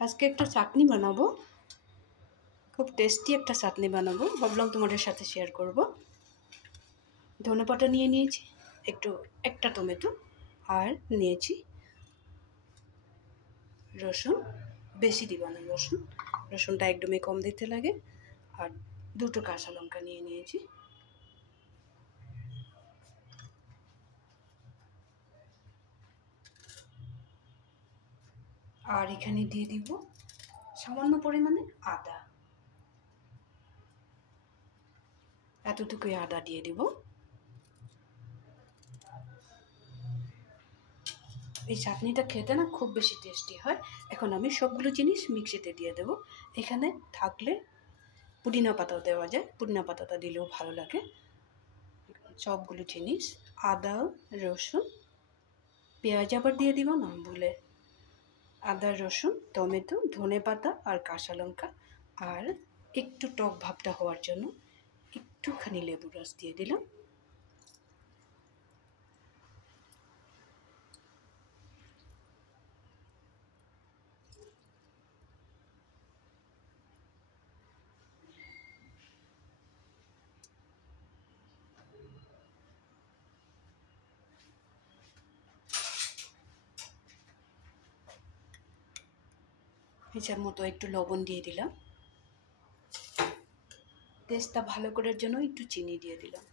আজকে একটা চাটনি বানাবো, খুব টেস্টি একটা চাটনি বানাবো, ভাবলাম তোমাদের সাথে শেয়ার করব। ধনেপাতা নিয়ে নিয়েছি, একটা টমেটো, আর নিয়েছি রসুন। বেশি দিবা না রসুনটা একদমই কম দিতে লাগে। আর দুটো কাঁচা লঙ্কা নিয়ে নিয়েছি। আর এখানে দিয়ে দিব সামান্য পরিমাণে আদা, এতটুকুই আদা দিয়ে দিব। এই চাটনিটা খেতে না খুব বেশি টেস্টি হয়। এখন আমি সবগুলো জিনিস মিক্সিতে দিয়ে দেব। এখানে থাকলে পুদিনা পাতাও দেওয়া যায়, পুদিনা পাতাটা দিলেও ভালো লাগে। সবগুলো জিনিস আদা, রসুন, পেঁয়াজ আবার দিয়ে দিব না ভুলে। আদা, রসুন, টমেটো, ধনেপাতা আর কাঁচা লঙ্কা, আর একটু টক ভাবটা হওয়ার জন্য একটুখানি লেবুর রস দিয়ে দিলাম। হিসাব মতো একটু লবণ দিয়ে দিলাম। টেস্টটা ভালো করার জন্য একটু চিনি দিয়ে দিলাম।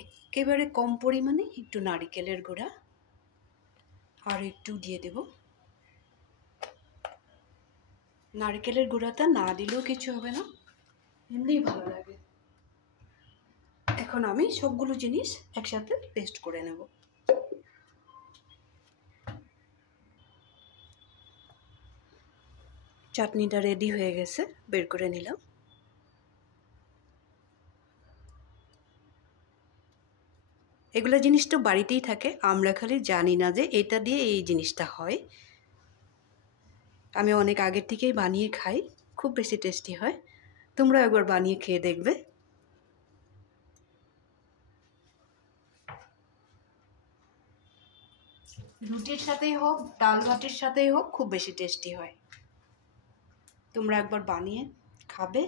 একেবারে কম পরিমাণে একটু নারকেলের গুঁড়া আর একটু দিয়ে দেব। নারকেলের গুঁড়াটা না দিলেও কিছু হবে না, এমনিই ভালো লাগে। এখন আমি সবগুলো জিনিস একসাথে পেস্ট করে নেব। চাটনিটা রেডি হয়ে গেছে, বের করে নিলাম। এগুলো জিনিস তো বাড়িতেই থাকে, আমরা খালি জানি না যে এটা দিয়ে এই জিনিসটা হয়। আমি অনেক আগের থেকেই বানিয়ে খাই, খুব বেশি টেস্টি হয়। তোমরা একবার বানিয়ে খেয়ে দেখবে। রুটির সাথেই হোক, ডাল ভাতের সাথেই হোক, খুব বেশি টেস্টি হয়। তোমরা একবার বানিয়ে খাবে,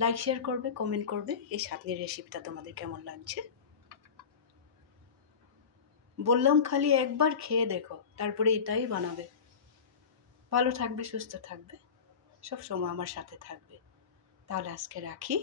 লাইক শেয়ার করবে, কমেন্ট করবে এই চাটনির রেসিপিটা তোমাদের কেমন লাগছে। বললাম খালি একবার খেয়ে দেখো, তারপরে এটাই বানাবে। ভালো থাকবে, সুস্থ থাকবে, সব সময় আমার সাথে থাকবে। তাহলে আজকে রাখি।